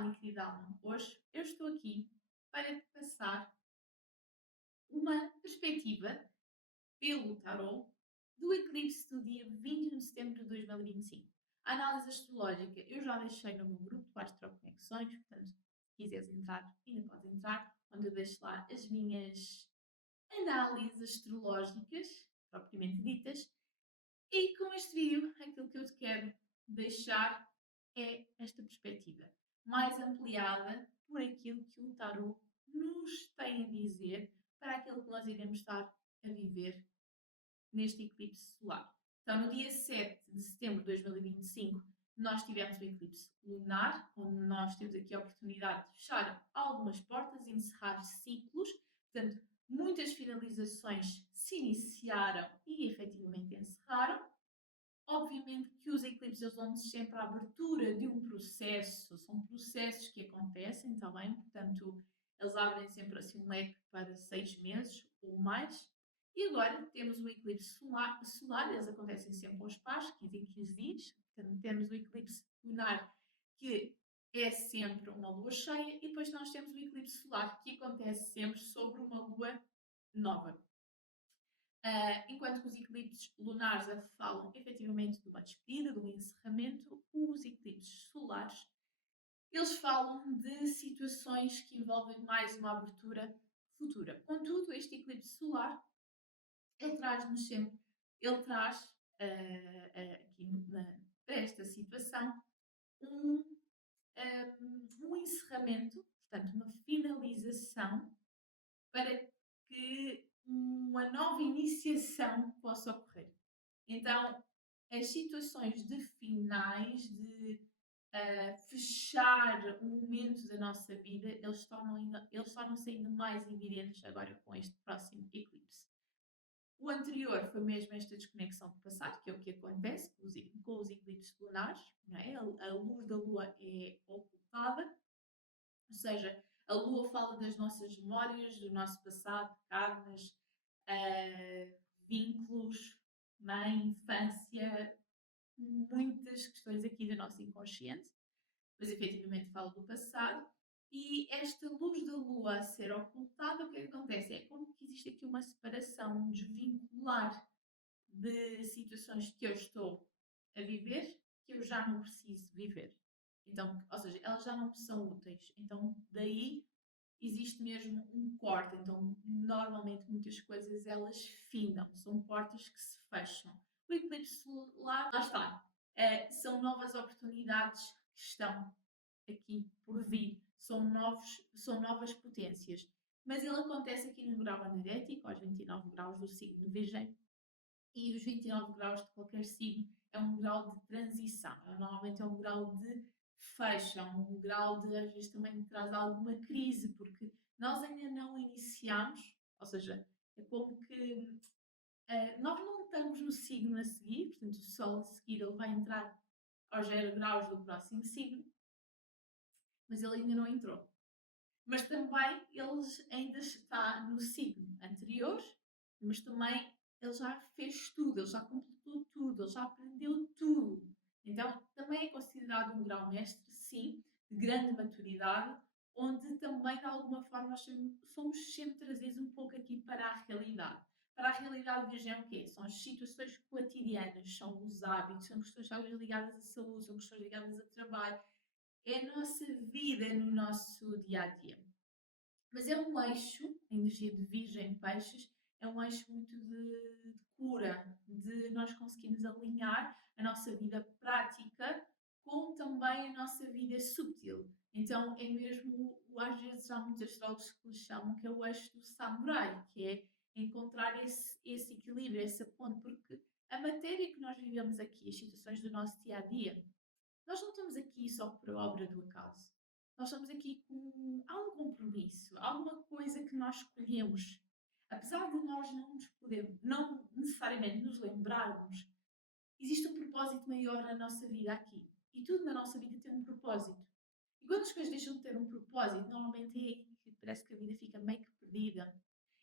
minha querida alma. Hoje eu estou aqui para te passar uma perspectiva pelo tarot do eclipse do dia 20 de setembro de 2025. A análise astrológica eu já deixei no meu grupo do Astroconexões, portanto, se quiseres entrar, ainda podes entrar, onde eu deixo lá as minhas análises astrológicas, propriamente ditas, e com este vídeo, aquilo que eu te quero deixar é esta perspectiva, mais ampliada por aquilo que o tarot nos tem a dizer para aquilo que nós iremos estar a viver neste eclipse solar. Então, no dia 7 de setembro de 2025, nós tivemos o eclipse lunar, onde nós temos aqui a oportunidade de fechar algumas portas e encerrar ciclos. Portanto, muitas finalizações se iniciaram e efetivamente encerraram. Obviamente que os eclipses eles dão-nos sempre a abertura de um processo, são processos que acontecem também, portanto, eles abrem sempre assim um leque para 6 meses ou mais. E agora temos o eclipse solar, eles acontecem sempre aos pares, 15 em 15 dias. Portanto, temos o eclipse lunar, que é sempre uma lua cheia, e depois nós temos o eclipse solar, que acontece sempre sobre uma lua nova. Enquanto que os eclipses lunares falam efetivamente de uma despedida, de um encerramento, os eclipses solares eles falam de situações que envolvem mais uma abertura futura. Contudo, este eclipse solar ele traz-nos sempre, ele traz aqui para esta situação um, um encerramento, portanto, uma finalização para que uma nova iniciação possa ocorrer. Então, as situações de finais, de fechar um momento da nossa vida, eles tornam-se ainda mais evidentes agora com este próximo eclipse. O anterior foi mesmo esta desconexão do passado, que é o que acontece com os eclipses lunares, não é? A luz da lua é ocultada, ou seja, a lua fala das nossas memórias, do nosso passado, karmas, vínculos, mãe, infância, muitas questões aqui do nosso inconsciente, mas efetivamente fala do passado. E esta luz da lua a ser ocultada, o que acontece? É como que existe aqui uma separação, um desvincular de situações que eu estou a viver que eu já não preciso viver. Então, ou seja, elas já não me são úteis. Então, daí existe mesmo um corte. Então, normalmente muitas coisas elas findam, são portas que se fecham. O eclipse lá está. São novas oportunidades que estão aqui por vir, são novas potências. Mas ele acontece aqui no grau energético, aos 29 graus do signo de Virgem, e os 29 graus de qualquer signo é um grau de transição, normalmente é um grau de fecho, é um grau de, às vezes também traz alguma crise, porque nós ainda não iniciamos, ou seja, é como que nós não estamos no signo a seguir, portanto o Sol a seguir ele vai entrar aos 0 graus do próximo signo, mas ele ainda não entrou. Mas também ele ainda está no signo anterior, mas também ele já fez tudo, ele já completou tudo, ele já aprendeu tudo. Então também é considerado um grau mestre, sim, de grande maturidade, onde também de alguma forma nós somos sempre trazidos um pouco aqui para a realidade. Para a realidade virgem é o quê? São as situações cotidianas, são os hábitos, são questões ligadas à saúde, são questões ligadas a trabalho, é a nossa vida no nosso dia a dia. Mas é um eixo, a energia de Virgem Peixes, é um eixo muito de cura, de nós conseguirmos alinhar a nossa vida prática com também a nossa vida sutil. Então é mesmo, às vezes há muitos astrólogos que lhe chamam que é o eixo do samurai, que é encontrar esse equilíbrio, essa ponte, porque a matéria que nós vivemos aqui, as situações do nosso dia a dia, nós não estamos aqui só por obra do acaso. Nós estamos aqui com algum compromisso, alguma coisa que nós escolhemos. Apesar de nós não nos podermos, não necessariamente nos lembrarmos, existe um propósito maior na nossa vida aqui. E tudo na nossa vida tem um propósito. E quando as coisas deixam de ter um propósito, normalmente é aí que parece que a vida fica meio que perdida.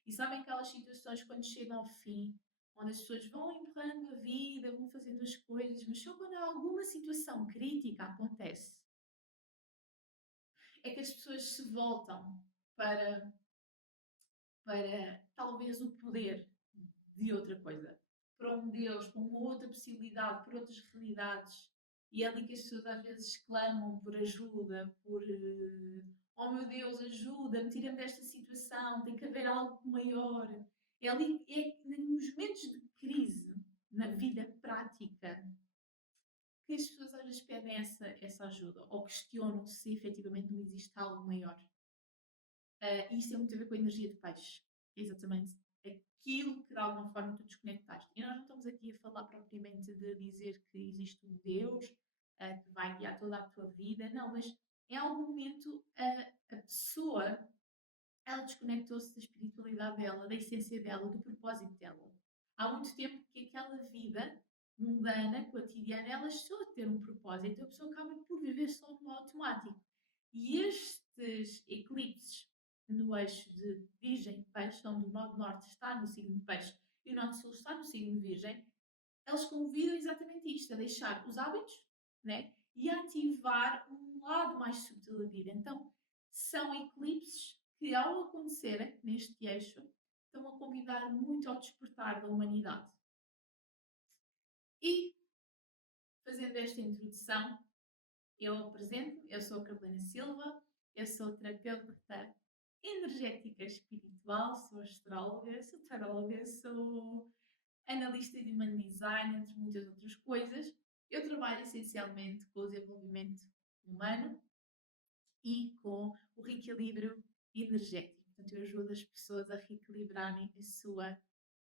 E sabem aquelas situações quando chegam ao fim, onde as pessoas vão empurrando a vida, vão fazendo as coisas, mas só quando alguma situação crítica acontece, é que as pessoas se voltam para, para talvez o poder de outra coisa, para um Deus, para uma outra possibilidade, por outras realidades. E é ali que as pessoas às vezes clamam por ajuda, por oh meu Deus, ajuda-me, tira-me desta situação, tem que haver algo maior. É ali, é nos momentos de crise, na vida prática, que as pessoas às vezes pedem essa ajuda ou questionam se efetivamente não existe algo maior. E isso tem muito a ver com a energia de peixe. Exatamente aquilo que de alguma forma tu desconectaste. E nós não estamos aqui a falar propriamente de dizer que existe um Deus que vai guiar toda a tua vida, não, mas em algum momento a pessoa ela desconectou-se da espiritualidade dela, da essência dela, do propósito dela. Há muito tempo que aquela vida mundana, cotidiana, ela deixou de ter um propósito, a pessoa acaba por viver só no automático. E estes eclipses no eixo de Virgem-Peixe, onde o Nó Norte está no signo de Peixe e o Nó Sul está no signo de Virgem, eles convidam exatamente isto, a deixar os hábitos, né? E a ativar um lado mais subtil da vida. Então, são eclipses que, ao acontecerem neste eixo, estão a convidar muito ao despertar da humanidade. E, fazendo esta introdução, eu apresento, eu sou a Carolina Silva, eu sou terapeuta energética espiritual, sou astróloga, sou taróloga, sou analista de human design, entre muitas outras coisas. Eu trabalho essencialmente com o desenvolvimento humano e com o reequilíbrio energético. Portanto, eu ajudo as pessoas a reequilibrarem a sua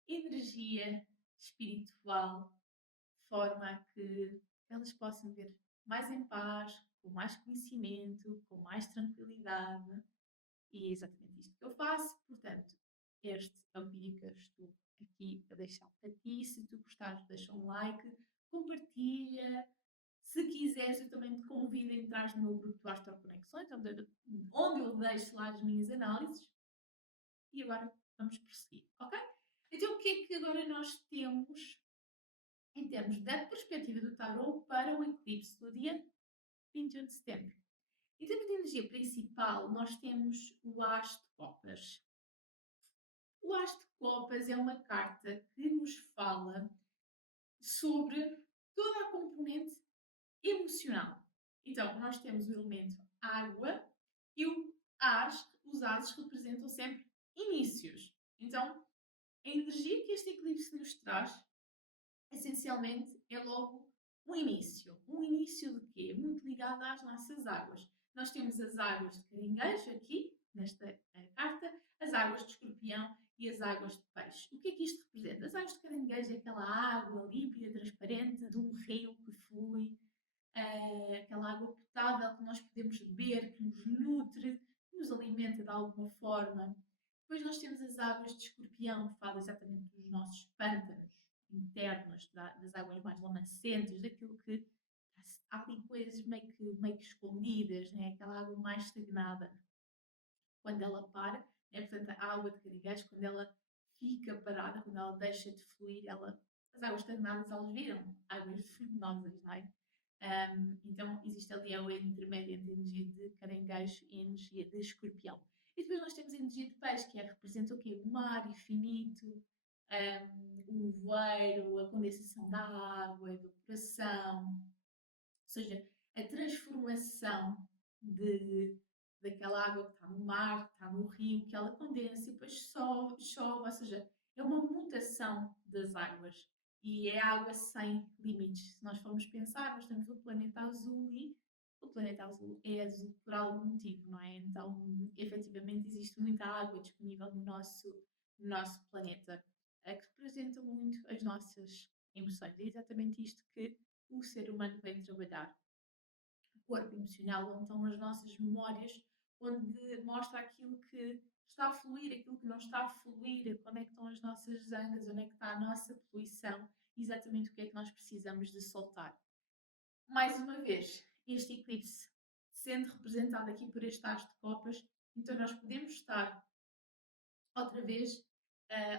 energia espiritual, de forma a que elas possam ver mais em paz, com mais conhecimento, com mais tranquilidade. E é exatamente isto que eu faço. Portanto, este é o vídeo que eu estou aqui a deixar para ti. Se tu gostares, deixa um like, compartilha. Se quiseres, eu também te convido a entrar no meu grupo do Astro Conexões, onde eu deixo lá as minhas análises. E agora vamos prosseguir, ok? Então, o que é que agora nós temos em termos da perspectiva do tarot para o eclipse do dia 21 de setembro? Em termos de energia principal, nós temos o As de Copas. O As de Copas é uma carta que nos fala sobre toda a componente emocional. Então, nós temos o elemento água e os ases representam sempre inícios. Então, a energia que este eclipse nos traz, essencialmente, é logo um início. Um início de quê? Muito ligado às nossas águas. Nós temos as águas de caranguejo aqui, nesta carta, as águas de escorpião e as águas de peixe. O que é que isto representa? As águas de caranguejo é aquela água límpida, transparente, de um rio que flui, aquela água potável que nós podemos beber, que nos nutre, que nos alimenta de alguma forma. Depois nós temos as águas de escorpião, que falam exatamente dos nossos pântanos internos, das águas mais lamacentes, daquilo que há ali coisas meio que escondidas, né? Aquela água mais estagnada. Quando ela para, portanto, a água de caranguejo, quando ela fica parada, quando ela deixa de fluir, as águas estagnadas elas viram águas venenosas, não é? Então existe ali o intermédio entre a energia de caranguejo e a energia de escorpião. E depois nós temos a energia de peixe, que representa o quê? O mar infinito, o nevoeiro, a condensação da água, a evaporação, ou seja, a transformação daquela água que está no mar, que está no rio, que ela condensa e depois chove, ou seja, é uma mutação das águas. E é água sem limites. Se nós formos pensar, nós temos o planeta azul e o planeta azul é azul por algum motivo, não é? Então, efetivamente, existe muita água disponível no nosso planeta, que representa muito as nossas emoções. É exatamente isto que o ser humano vem trabalhar. O corpo emocional, onde estão as nossas memórias, onde mostra aquilo que está a fluir, aquilo que não está a fluir, onde é que estão as nossas zangas, onde é que está a nossa poluição, exatamente o que é que nós precisamos de soltar. Mais uma vez, este eclipse sendo representado aqui por este as de copas, então nós podemos estar outra vez,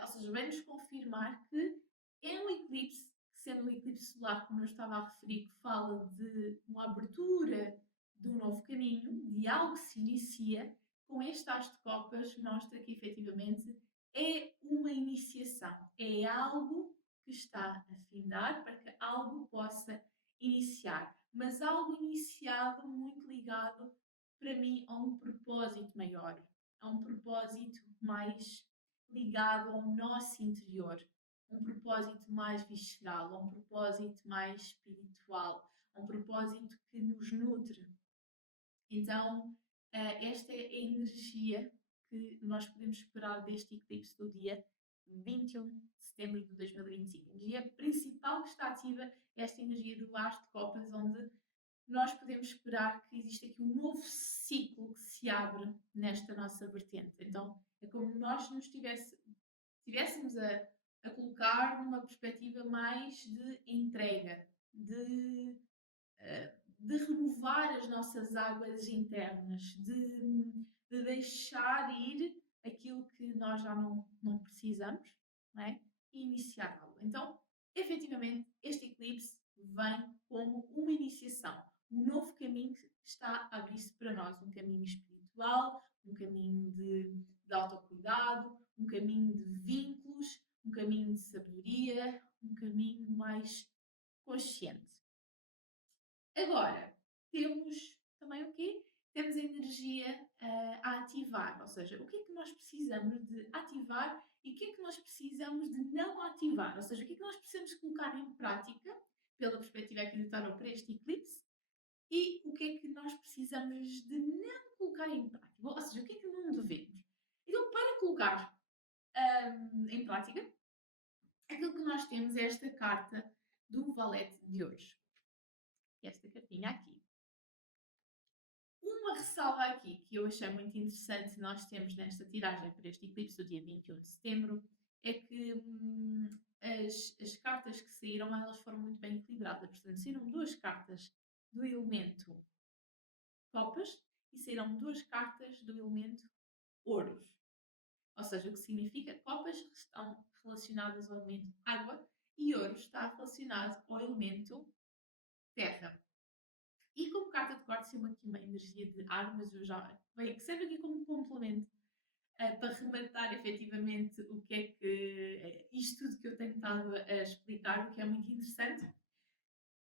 ou seja, vem-nos confirmar que é um eclipse, sendo um eclipse solar, como eu estava a referir, que fala de uma abertura de um novo caminho, de algo que se inicia, com este as de copas mostra que efetivamente é uma iniciação, é algo que está a findar para que algo possa iniciar, mas algo iniciado muito ligado para mim a um propósito maior, a um propósito mais ligado ao nosso interior, um propósito mais visceral, a um propósito mais espiritual, a um propósito que nos nutre. Então, esta é a energia que nós podemos esperar deste eclipse do dia 21 de setembro de 2025. A energia principal que está ativa é esta energia do As de Copas, onde nós podemos esperar que existe aqui um novo ciclo que se abre nesta nossa vertente. Então, é como nós nos estivéssemos a colocar numa perspectiva mais de entrega, de renovar as nossas águas internas, de deixar ir aquilo que nós já não precisamos, não é? E iniciar algo. Então, efetivamente, este eclipse vem como uma iniciação, um novo caminho que está a abrir-se para nós, um caminho espiritual, um caminho de autocuidado, um caminho de vínculos, um caminho de sabedoria, um caminho mais consciente. Agora, temos também o quê? Temos a energia a ativar, ou seja, o que é que nós precisamos de ativar e o que é que nós precisamos de não ativar, ou seja, o que é que nós precisamos colocar em prática, pela perspectiva aqui do tarot para este eclipse, e o que é que nós precisamos de não colocar em prática, ou seja, o que é que não devemos. Então, para colocar em prática, aquilo que nós temos é esta carta do Valete de Ouros. Esta cartinha aqui. Uma ressalva aqui que eu achei muito interessante nós temos nesta tiragem para este eclipse do dia 21 de setembro é que as cartas que saíram elas foram muito bem equilibradas. Portanto, saíram duas cartas do elemento copas e saíram duas cartas do elemento ouros. Ou seja, o que significa que copas estão relacionadas ao elemento água e ouros está relacionado ao elemento terra. E como carta de corte, tem aqui uma energia de ar, mas eu já. Bem, que serve aqui como complemento para rematar efetivamente o que é que. Isto tudo que eu tenho estado a explicar, o que é muito interessante.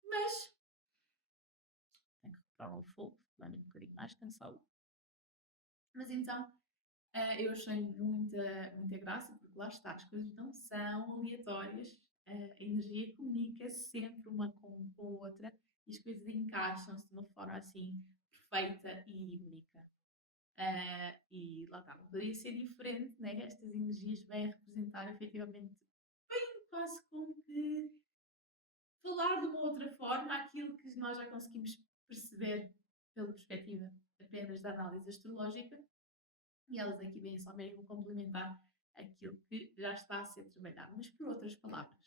Mas. Tenho que recuperar o fogo, ando um bocadinho mais cansado. Mas então, eu achei muita graça, porque lá está, as coisas não são aleatórias. A energia comunica sempre uma com a outra e as coisas encaixam-se de uma forma assim perfeita e única. E lá está, não poderia ser diferente, né? Estas energias vêm representar efetivamente bem quase como que falar de uma outra forma aquilo que nós já conseguimos perceber pela perspectiva apenas da análise astrológica e elas aqui vêm só mesmo complementar aquilo que já está a ser trabalhado, mas por outras palavras.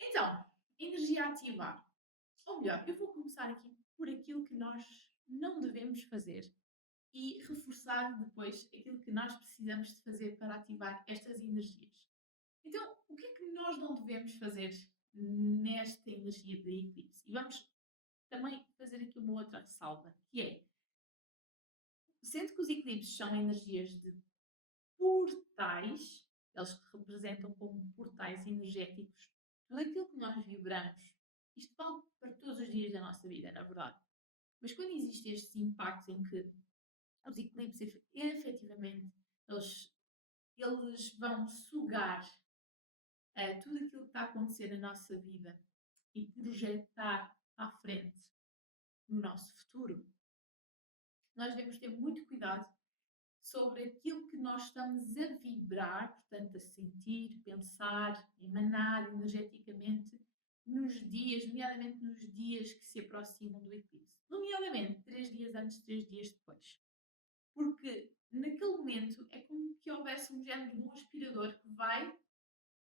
Então, energia a ativar. Ou melhor, eu vou começar aqui por aquilo que nós não devemos fazer e reforçar depois aquilo que nós precisamos de fazer para ativar estas energias. Então, o que é que nós não devemos fazer nesta energia de eclipse? E vamos também fazer aqui uma outra ressalva, que é, sendo que os eclipses são energias de portais, eles representam como portais energéticos, tudo aquilo que nós vibramos, isto vale para todos os dias da nossa vida, na verdade. Mas quando existem estes impactos em que os eclipses, efetivamente, eles vão sugar tudo aquilo que está a acontecer na nossa vida e projetar à frente no nosso futuro, nós devemos ter muito cuidado sobre aquilo que nós estamos a vibrar, portanto, a sentir, pensar, emanar energeticamente nos dias, nomeadamente nos dias que se aproximam do eclipse. Nomeadamente 3 dias antes, 3 dias depois. Porque naquele momento é como que houvesse um género de um aspirador que vai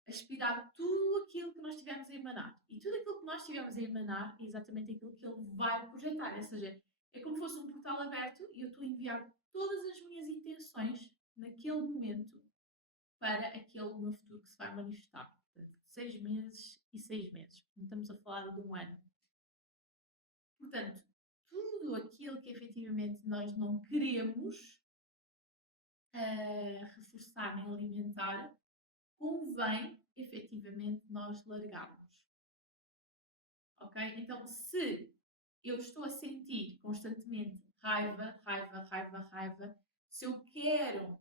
aspirar tudo aquilo que nós tivemos a emanar. E tudo aquilo que nós tivemos a emanar é exatamente aquilo que ele vai projetar. Ou seja, é como se fosse um portal aberto e eu estou a enviar todas as minhas intenções naquele momento para aquele meu futuro que se vai manifestar. Portanto, 6 meses e 6 meses. Não estamos a falar de um ano. Portanto, tudo aquilo que efetivamente nós não queremos reforçar nem alimentar, convém efetivamente nós largarmos, ok? Então, se eu estou a sentir constantemente raiva, raiva, raiva, raiva, se eu quero,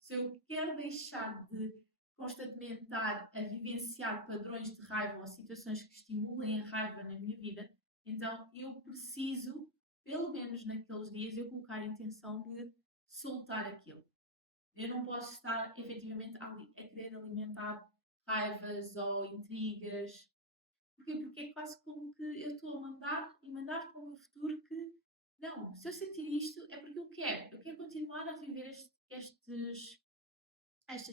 se eu quero deixar de constantemente estar a vivenciar padrões de raiva ou situações que estimulem a raiva na minha vida, então eu preciso, pelo menos naqueles dias, eu colocar a intenção de soltar aquilo. Eu não posso estar efetivamente a querer alimentar raivas ou intrigas. Porquê? Porque é quase como que eu estou a mandar e mandar para o meu futuro que não, se eu sentir isto é porque eu quero continuar a viver estas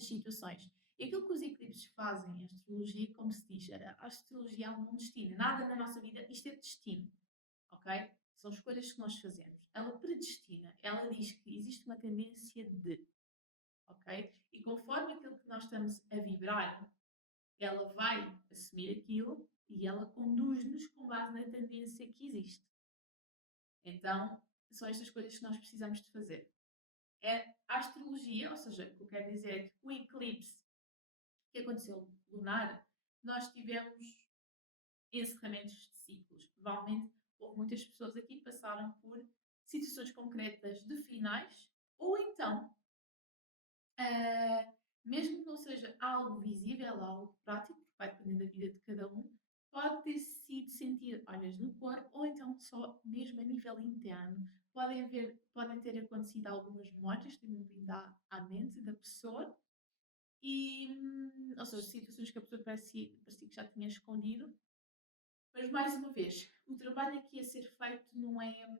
situações. E aquilo que os eclipses fazem em astrologia, como se diz, a astrologia é um destino. Nada na nossa vida, isto é destino, ok? São escolhas que nós fazemos. Ela predestina, ela diz que existe uma tendência de, ok? E conforme aquilo que nós estamos a vibrar, ela vai assumir aquilo e ela conduz-nos com base na tendência que existe. Então, são estas coisas que nós precisamos de fazer. É a astrologia, ou seja, o que eu quero dizer é que o eclipse que aconteceu lunar, nós tivemos encerramentos de ciclos. Provavelmente houve muitas pessoas aqui que passaram por situações concretas de finais, ou então mesmo que não seja algo visível, algo prático, porque vai depender da vida de cada um, pode ter sido sentir olhas no corpo ou então só mesmo a nível interno. Podem ter acontecido algumas memórias que têm vindo à mente da pessoa ou seja, situações que a pessoa parecia que já tinha escondido. Mas mais uma vez, o trabalho aqui a ser feito não é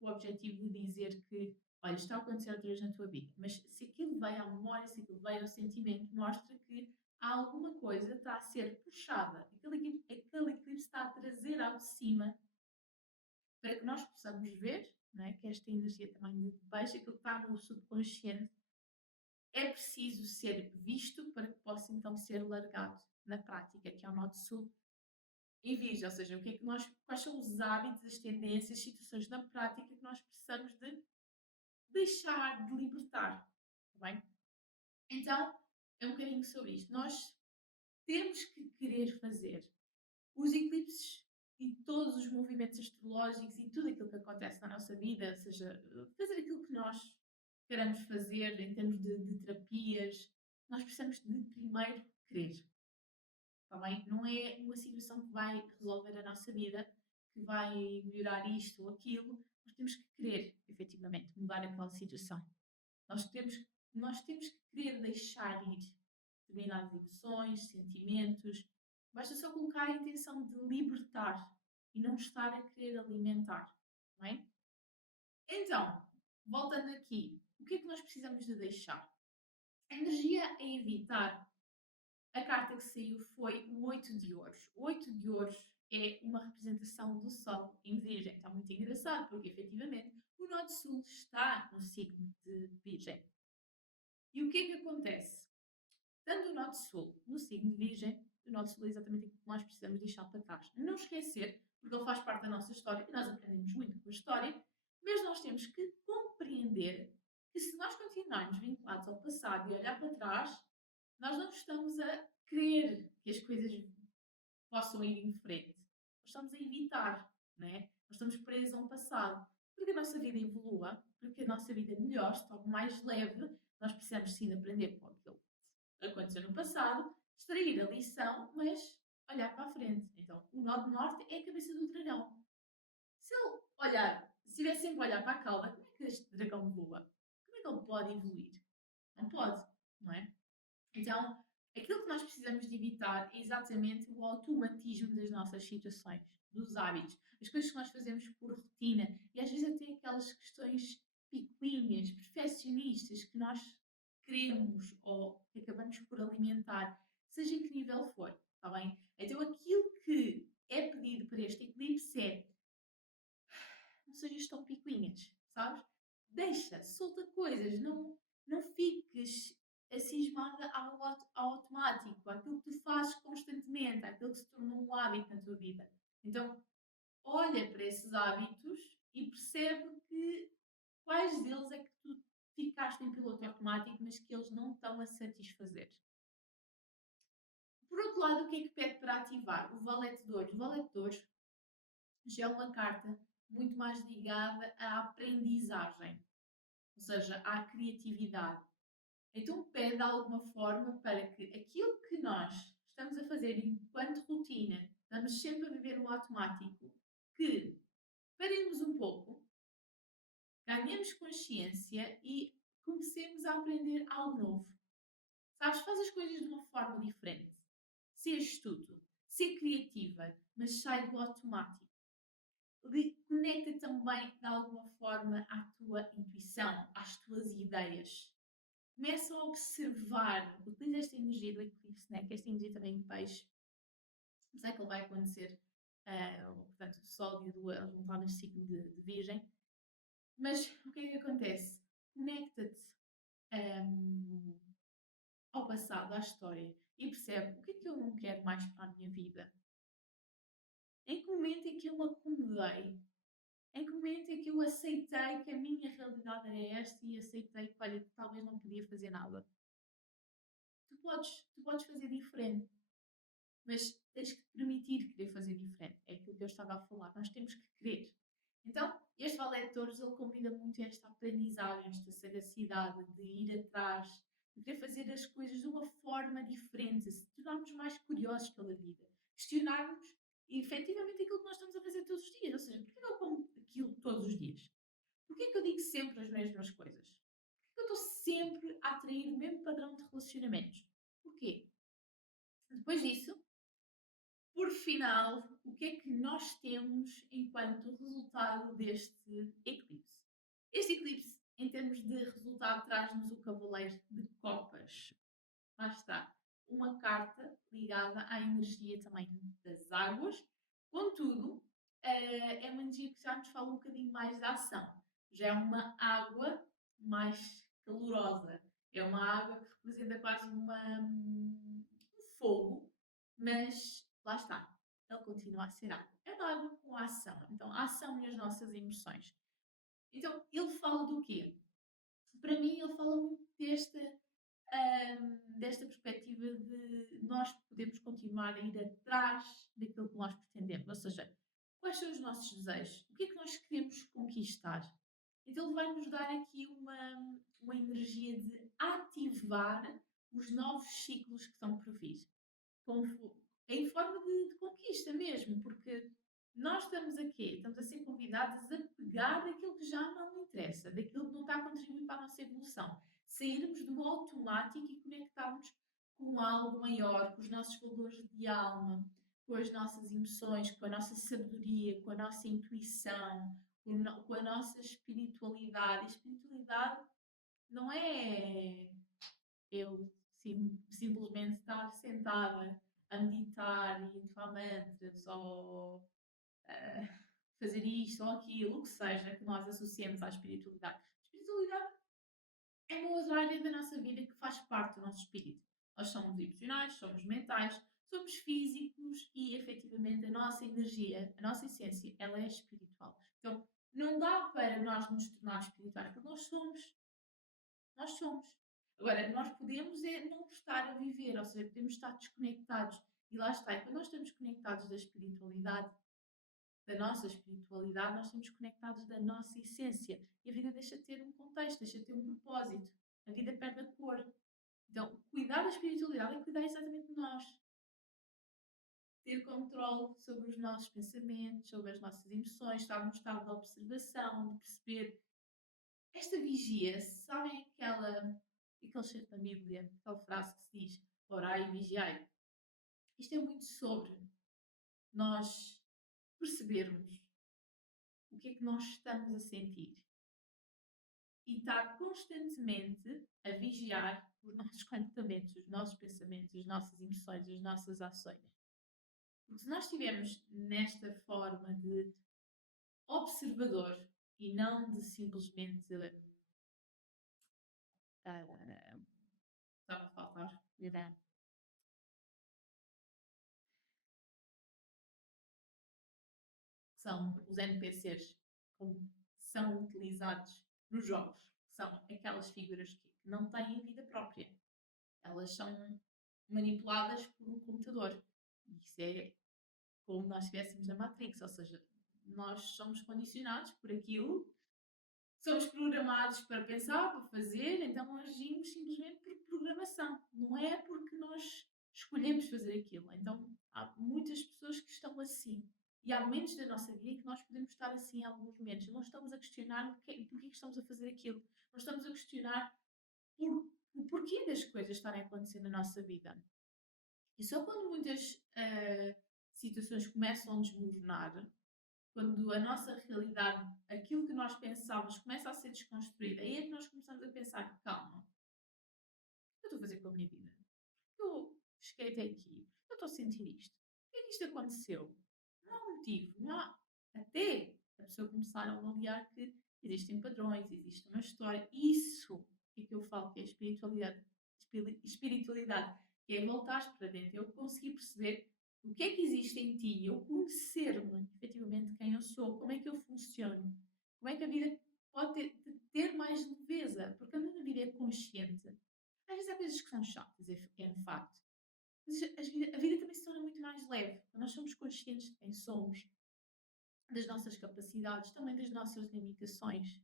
o objetivo de dizer que olha, está a acontecer outra vez na tua vida, mas se aquilo veio à memória, se aquilo veio ao sentimento, mostra que há alguma coisa que está a ser puxada, aquele eclipse está a trazer ao de cima para que nós possamos ver, não é? Que esta energia também de baixo, aquilo que está no subconsciente, é preciso ser visto para que possa então ser largado na prática, que é o nosso sul e virgem, ou seja, quais são os hábitos, as tendências, as situações na prática que nós precisamos de deixar de libertar, tá bem? Então, é um bocadinho sobre isto. Nós temos que querer fazer os eclipses e todos os movimentos astrológicos e tudo aquilo que acontece na nossa vida, seja fazer aquilo que nós queremos fazer em termos de terapias, nós precisamos de primeiro querer, tá bem? Não é uma situação que vai resolver a nossa vida, que vai melhorar isto ou aquilo, nós temos que querer, efetivamente, mudar aquela situação. Nós temos, nós temos que querer deixar ir determinadas emoções, sentimentos. Basta só colocar a intenção de libertar e não estar a querer alimentar, não é? Então, voltando aqui, o que é que nós precisamos de deixar? A energia a evitar. A carta que saiu foi o 8 de ouros. O 8 de ouros é uma representação do Sol em Virgem. Está muito engraçado, porque efetivamente o Norte Sul está no signo de Virgem. E o que é que acontece? Tanto o Norte Sul no signo de Virgem, o Norte Sul é exatamente aquilo que nós precisamos deixar para trás. Não esquecer, porque ele faz parte da nossa história, e nós aprendemos muito com a história, mas nós temos que compreender que se nós continuarmos vinculados ao passado e olhar para trás, nós não estamos a querer que as coisas possam ir em frente. Nós estamos a evitar, né? Nós estamos presos a um passado. Porque a nossa vida evolua, porque a nossa vida melhor, se torne mais leve, nós precisamos sim de aprender com aquilo que aconteceu no passado, extrair a lição, mas olhar para a frente. Então, o nó de norte é a cabeça do dragão. Se ele olhar, se estiver sempre a olhar para a cauda, como é que este dragão voa? Como é que ele pode evoluir? Não pode, não é? Então, aquilo que nós precisamos de evitar é exatamente o automatismo das nossas situações, dos hábitos, as coisas que nós fazemos por rotina e às vezes até aquelas questões picuinhas, perfeccionistas que nós queremos ou que acabamos por alimentar, seja em que nível for, está bem? Então, aquilo que é pedido para este eclipse é não sejas tão picuinhas, sabes? Deixa, solta coisas, não fiques acismada ao automático, àquilo que tu fazes constantemente, àquilo que se tornou um hábito na tua vida. Então, olha para esses hábitos e percebe que quais deles é que tu ficaste em piloto automático, mas que eles não estão a satisfazer. Por outro lado, o que é que pede para ativar? O valete de ouros. O valete de ouros já é uma carta muito mais ligada à aprendizagem, ou seja, à criatividade. Então pede de alguma forma para que aquilo que nós estamos a fazer enquanto rotina, estamos sempre a viver no automático, que paremos um pouco, ganhemos consciência e comecemos a aprender algo novo. Sabes, faz as coisas de uma forma diferente. Ser astuto, ser criativa, mas sai do automático. Conecta também de alguma forma à tua intuição, às tuas ideias. Começa a observar, utiliza esta energia do eclipse, né? Que esta energia também em peixe. Não sei que ele vai acontecer, portanto, o Sol e a Lua vão estar no ciclo de Virgem. Mas o que é que acontece? Conecta-te ao passado, à história e percebe o que é que eu não quero mais para a minha vida. Em que momento é que eu me acomodei? Em que momento é que eu aceitei que a minha realidade era esta e aceitei que, olha, talvez não podia fazer nada? Tu podes fazer diferente, mas tens que te permitir querer fazer diferente. É aquilo que eu estava a falar. Nós temos que querer. Então, este Valete de Touros, ele combina muito esta aprendizagem, esta sagacidade de ir atrás, de querer fazer as coisas de uma forma diferente, se tornarmos mais curiosos pela vida, questionarmos efetivamente aquilo que nós estamos a fazer todos os dias. Ou seja, porquê que eu como aquilo todos os dias? Porquê que eu digo sempre as mesmas coisas? Porquê que eu estou sempre a atrair o mesmo padrão de relacionamentos? Porquê? Depois disso, por final, o que é que nós temos enquanto resultado deste eclipse? Este eclipse, em termos de resultado, traz-nos o Cavaleiro de Copas. Lá está. Uma carta ligada à energia também das águas. Contudo, é uma energia que já nos fala um bocadinho mais da ação. Já é uma água mais calorosa. É uma água que representa quase um fogo, mas lá está. Ele continua a ser água. É uma água com ação. Então, a ação e as nossas emoções. Então, ele fala do quê? Para mim, ele fala muito desta perspectiva de nós podermos continuar a ir atrás daquilo que nós pretendemos. Ou seja, quais são os nossos desejos? O que é que nós queremos conquistar? Então, ele vai nos dar aqui uma energia de ativar os novos ciclos que estão por vir. Em forma de conquista mesmo, porque nós estamos aqui, estamos a ser convidados a pegar daquilo que já não interessa, daquilo que não está a contribuir para a nossa evolução. Sairmos do automático e conectarmos com algo maior, com os nossos valores de alma, com as nossas emoções, com a nossa sabedoria, com a nossa intuição, com a nossa espiritualidade. A espiritualidade não é eu simplesmente estar sentada a meditar e entrar mantras ou fazer isto ou aquilo, o que seja, que nós associemos à espiritualidade. A espiritualidade é uma outra área da nossa vida que faz parte do nosso espírito. Nós somos emocionais, somos mentais, somos físicos e, efetivamente, a nossa energia, a nossa essência, ela é espiritual. Então, não dá para nós nos tornarmos espirituais, porque nós somos. Nós somos. Agora, nós podemos é não estar a viver, ou seja, podemos estar desconectados. E lá está. E quando nós estamos conectados da espiritualidade, da nossa espiritualidade, nós estamos conectados da nossa essência. E a vida deixa de ter um contexto, deixa de ter um propósito. A vida perde a cor. Então, cuidar da espiritualidade é cuidar exatamente de nós. Ter controle sobre os nossos pensamentos, sobre as nossas emoções, estar num estado de observação, de perceber. Esta vigia, sabem aquele certo da Bíblia, aquela frase que se diz orai e vigiai? Isto é muito sobre nós percebermos o que é que nós estamos a sentir e estar constantemente a vigiar os nossos comportamentos, os nossos pensamentos, as nossas emoções, as nossas ações. Porque se nós estivermos nesta forma de observador e não de simplesmente estava a faltar, são os NPCs. como são utilizados nos jogos. São aquelas figuras que não têm vida própria. Elas são manipuladas por um computador. Isso é como nós estivéssemos na Matrix, ou seja, nós somos condicionados por aquilo, somos programados para pensar, para fazer, então agimos simplesmente por programação, não é porque nós escolhemos fazer aquilo. Então há muitas pessoas que estão assim. E há momentos da nossa vida que nós podemos estar assim em alguns momentos. Não estamos a questionar porquê que estamos a fazer aquilo. Não estamos a questionar o porquê das coisas estarem a acontecer na nossa vida. E só quando muitas situações começam a desmoronar, quando a nossa realidade, aquilo que nós pensávamos, começa a ser desconstruído, aí é que nós começamos a pensar: calma, o que eu estou a fazer com a minha vida? Eu cheguei até aqui, eu estou a sentir isto. Por que é que isto aconteceu? Não há motivo, não há. Até a pessoa começar a avaliar que existem padrões, existe uma história. Isso é que eu falo que é espiritualidade. Espiritualidade, que é voltar para dentro, eu conseguir perceber o que é que existe em ti, eu conhecer-me efetivamente quem eu sou, como é que eu funciono, como é que a vida pode ter mais leveza, porque a minha vida é consciente. Às vezes há coisas que são chatas, é um facto. Mas a vida também se torna muito mais leve. Quando nós somos conscientes de quem somos, das nossas capacidades, também das nossas limitações.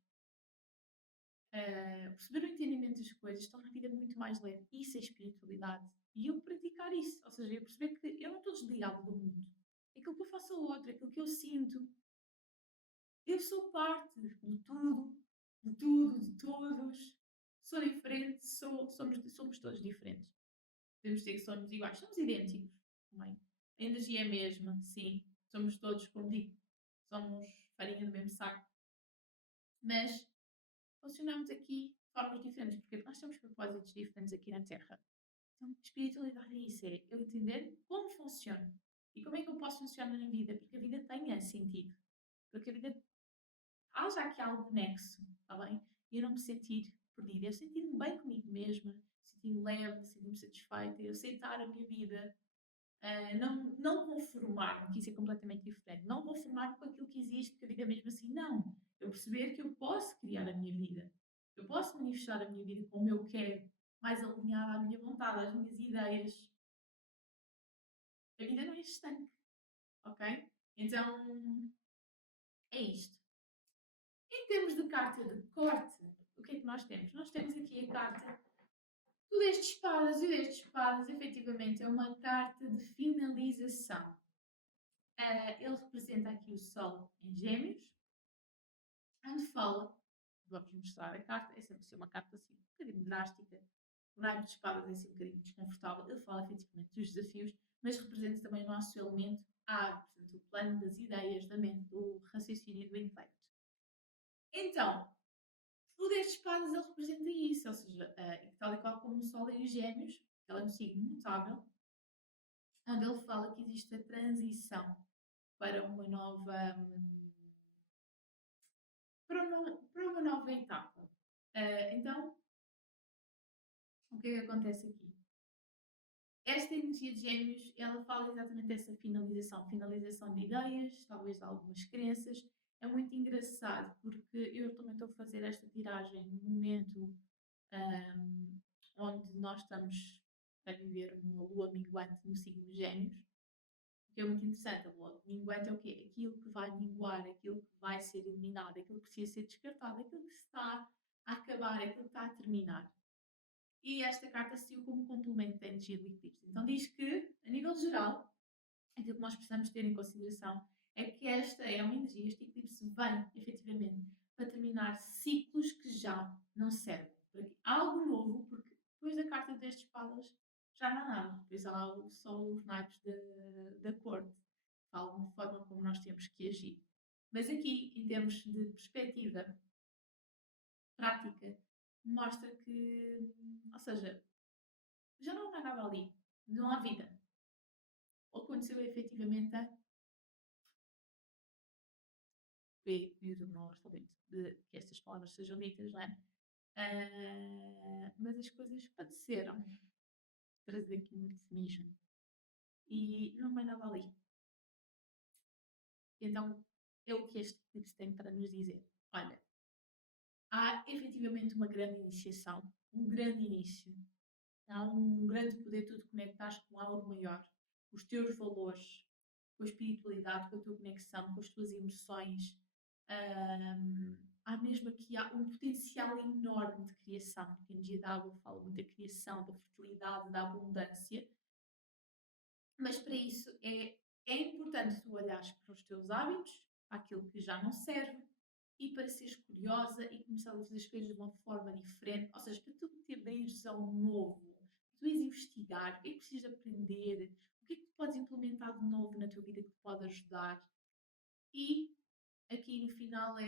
Perceber o entendimento das coisas torna a vida muito mais leve. Isso é espiritualidade. E eu praticar isso. Ou seja, eu perceber que eu não estou desligado do mundo. Aquilo que eu faço ao outro, aquilo que eu sinto. Eu sou parte de tudo, de tudo, de todos. Sou diferente, somos todos diferentes. Podemos dizer que somos iguais, somos idênticos também. A energia é a mesma, sim. Somos todos, como digo, somos farinha do mesmo saco. Mas funcionamos aqui de formas diferentes, porque nós temos propósitos diferentes aqui na Terra. Então, espiritualidade é isso, é eu entender como funciona e como é que eu posso funcionar na vida, porque a vida tenha sentido. Porque a vida haja aqui algo nexo, está bem? E eu não me sentir perdida, eu sentir-me bem comigo mesma, sentir-me leve, sentir-me satisfeita, eu aceitar a minha vida, não conformar-me, que isso é completamente diferente, não conformar-me com aquilo que existe, porque a vida é mesmo assim, não. Eu perceber que eu posso criar a minha vida, eu posso manifestar a minha vida como eu quero, mais alinhada à minha vontade, às minhas ideias. A vida não é estanque, ok? Então, é isto. Em termos de carta de corte, o que é que nós temos? Nós temos aqui a carta do 10 de espadas, e o 10 de espadas efetivamente é uma carta de finalização. Ele representa aqui o Sol em Gêmeos, onde fala, vamos mostrar a carta, é sempre uma carta assim um bocadinho drástica, o naipe de espadas é assim um bocadinho desconfortável, ele fala efetivamente dos desafios, mas representa também o nosso elemento ar, portanto o plano das ideias, da mente, do raciocínio e do intelecto. Então, o 10 de espadas ele representa isso, ou seja, tal e qual como o Sol em Gêmeos, ele é um signo mutável, onde ele fala que existe a transição para uma nova para uma nova etapa. Então, o que é que acontece aqui? Esta energia de Gêmeos, ela fala exatamente dessa finalização de ideias, talvez de algumas crenças. É muito engraçado porque eu também estou a fazer esta tiragem no momento onde nós estamos a viver uma lua minguante no signo de Gêmeos, que é muito interessante. A lua minguante é o quê? Aquilo que vai minguar, aquilo que vai ser eliminado, aquilo que precisa ser descartado, aquilo que está a acabar, aquilo que está a terminar. E esta carta saiu como complemento da energia do eclipse. Então diz que, a nível geral, aquilo que nós precisamos ter em consideração é que esta é uma energia, este eclipse vem, efetivamente, para terminar ciclos que já não servem. Há algo novo, porque depois da carta das espadas já não há nada. Depois há só os naipes da corte, de alguma forma como nós temos que agir. Mas aqui, em termos de perspectiva prática, mostra que, ou seja, já não há nada ali, não há vida. Aconteceu efetivamente a não está bem que estas palavras sejam ditas, não é? Mas as coisas padeceram, trazer aqui um eufemismo, e não vai nada ali. Então, é o que este eclipse tem para nos dizer. Olha, há efetivamente uma grande iniciação, um grande início. Há um grande poder tu te conectares com algo maior, os teus valores, com a espiritualidade, com a tua conexão, com as tuas emoções. Ahm, Há mesmo aqui um potencial enorme de criação, porque a energia da água fala muito da criação, da fertilidade, da abundância, mas para isso é importante tu olhares para os teus hábitos, para aquilo que já não serve, e para seres curiosa e começar a fazer as coisas de uma forma diferente, ou seja, para tu te abrires ao novo, tu ires investigar o que é que precisas aprender, o que é que tu podes implementar de novo na tua vida que te pode ajudar. E aqui no final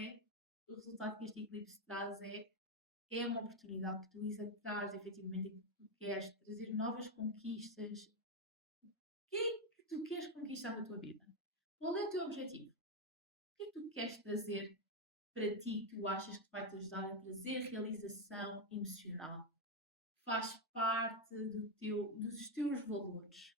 o resultado que este eclipse traz é uma oportunidade que tu ires atrás efetivamente aquilo que tu queres, trazer novas conquistas. O que é que tu queres conquistar na tua vida? Qual é o teu objetivo? O que é que tu queres trazer para ti que tu achas que vai te ajudar a trazer realização emocional? Faz parte dos teus valores.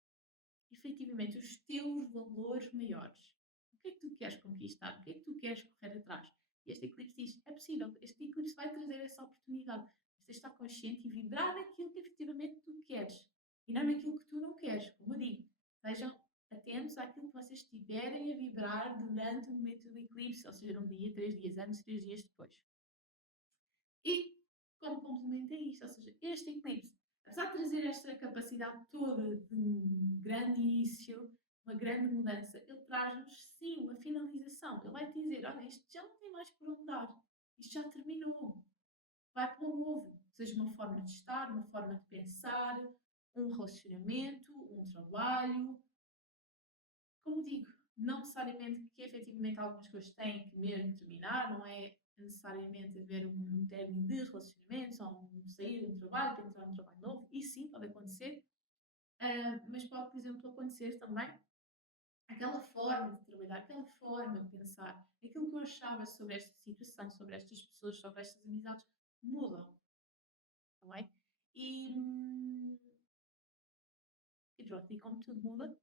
Efetivamente, os teus valores maiores. O que é que tu queres conquistar? O que é que tu queres correr atrás? E este eclipse diz: é possível, este eclipse vai trazer essa oportunidade. Você está consciente e vibrar naquilo que efetivamente tu queres e não naquilo que tu não queres. Como eu digo, estejam atentos àquilo que vocês estiverem a vibrar durante o momento do eclipse, ou seja, um dia, 3 dias antes, 3 dias depois. E, como complemento a isto, ou seja, este eclipse, apesar de trazer esta capacidade toda de um grande início, uma grande mudança, ele traz-nos sim uma finalização. Ele vai te dizer: olha, isto já não tem mais por onde dar, isto já terminou, vai para o novo. Seja uma forma de estar, uma forma de pensar, um relacionamento, um trabalho. Como digo, não necessariamente que efetivamente algumas coisas têm que mesmo terminar, não é necessariamente haver um término de relacionamentos ou um sair de um trabalho para entrar num trabalho novo, isso sim pode acontecer, mas pode, por exemplo, acontecer também aquela forma de trabalhar, aquela forma de pensar, aquilo que eu achava sobre esta situação, sobre estas pessoas, sobre estas amizades, mudam, não é? E, hum, e pronto, e como tudo muda,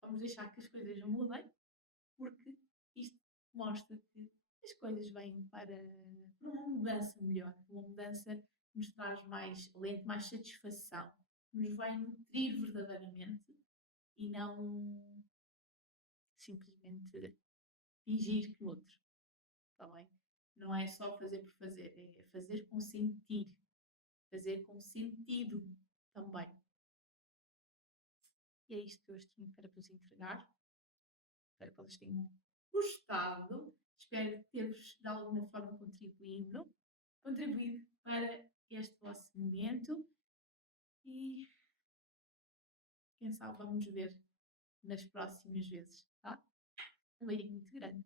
vamos deixar que as coisas mudem porque isto mostra que as coisas vêm para uma mudança melhor, uma mudança que nos traz mais alento, mais satisfação, que nos vai nutrir verdadeiramente e não simplesmente fingir que outro, está bem? Não é só fazer por fazer, é fazer com sentir, fazer com sentido também. E é isto que eu hoje tinha para vos entregar. Espero que vocês tenham gostado. Espero ter-vos de alguma forma contribuído para este vosso momento e quem sabe vamos nos ver nas próximas vezes, tá? Um beijinho muito grande.